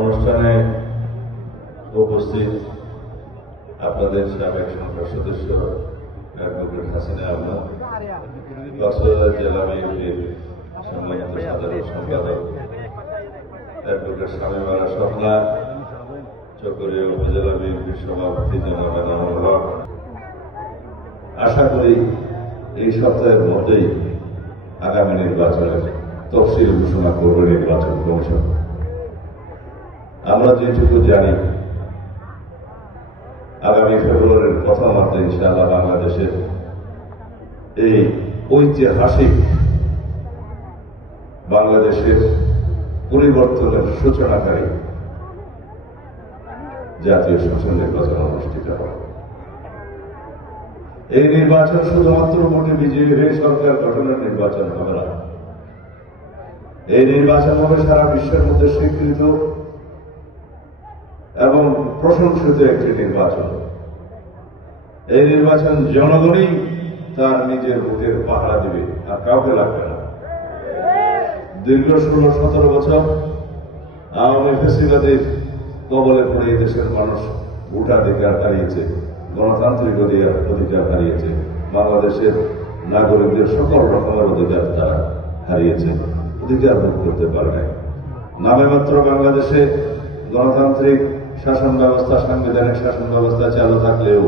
অনুষ্ঠানে উপস্থিত আপনাদের সাবেক সংসদ সদস্য অ্যাডভোকেট হাসিনা আহমেদ, কক্সবাজার জেলা বিএনপির সম্মানিত সাধারণ সম্পাদক অ্যাডভোকেট শামীম আরা স্বপ্না, চকরিয়া উপজেলা বিএনপির সভাপতি জনাব এনামুল হক। আশা করি এই সপ্তাহের মধ্যেই আগামী নির্বাচনের তফসিল ঘোষণা করবে নির্বাচন কমিশন। আমরা যেটুকু জানি, আগামী ফেব্রুয়ারির প্রথমার্ধে ইনশাআল্লাহ বাংলাদেশের এই ঐতিহাসিক বাংলাদেশের পরিবর্তনের সূচনাকারী জাতীয় সংসদ নির্বাচন অনুষ্ঠিত হবে। এই নির্বাচন শুধুমাত্র ভোটে বিজয়ী হয়ে সরকার গঠনের নির্বাচন হবে না। এই নির্বাচন হবে সারা বিশ্বের মধ্যে স্বীকৃত এবং প্রশংসিত একটি নির্বাচন। এই নির্বাচন জনগণই তার নিজের ভোটের পাহারা দিবে, আর কাউকে লাগবে না। দীর্ঘ 16-17 বছর আওয়ামী ফ্যাসিবাদের কবলে পড়ে দেশের মানুষ ভোটাধিকার হারিয়েছে, গণতান্ত্রিক অধিকার হারিয়েছে, বাংলাদেশের নাগরিকদের সকল রকমের অধিকার তারা হারিয়েছে, অধিকার ভোগ করতে পারে নাই। নামে মাত্র বাংলাদেশে গণতান্ত্রিক শাসন ব্যবস্থা, সাংবিধানিক শাসন ব্যবস্থা চালু থাকলেও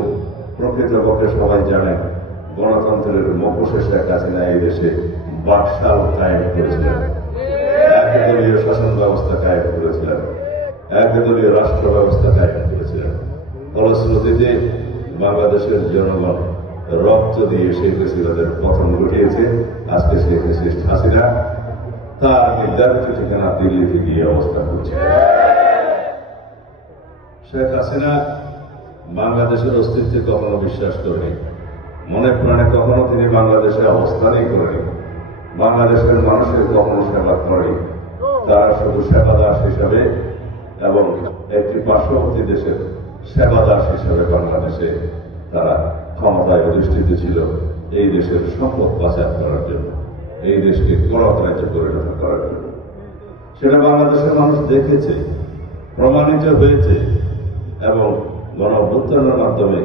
প্রকৃতপক্ষে সবাই জানেন গণতন্ত্রের মুখোশে শেখ হাসিনা এই দেশে বাকশাল কায়েম করেছিলেন, একদলীয় শাসন ব্যবস্থা কায়েম করেছিলেন, একদলীয় রাষ্ট্র ব্যবস্থা কায়েম করেছিলেন। ফলশ্রুতিতে বাংলাদেশের জনগণ রক্ত দিয়ে শেখ হাসিনাদের পতন ঘটিয়েছে। আজকে শেখ হাসিনা তার নির্ধারিত ঠিকানা দিল্লিতে গিয়ে অবস্থান করছে। শেখ হাসিনা বাংলাদেশের অস্তিত্বে কখনো বিশ্বাস করেনি, মনে প্রাণে কখনো তিনি বাংলাদেশে অবস্থানই করেনি, বাংলাদেশের মানুষের কখনো সেবা করেনি। তারা শুধু সেবাদাস হিসাবে এবং একটি পার্শ্ববর্তী দেশের সেবাদাস হিসাবে বাংলাদেশে তারা ক্ষমতায় অধিষ্ঠিত ছিল, এই দেশের সম্পদ পাচার করার জন্য, এই দেশকে করত রাজ্যে পরিণত করার জন্য। সেটা বাংলাদেশের মানুষ দেখেছে, প্রমাণিত হয়েছে এবং গণ অভ্যুত্থানের মাধ্যমে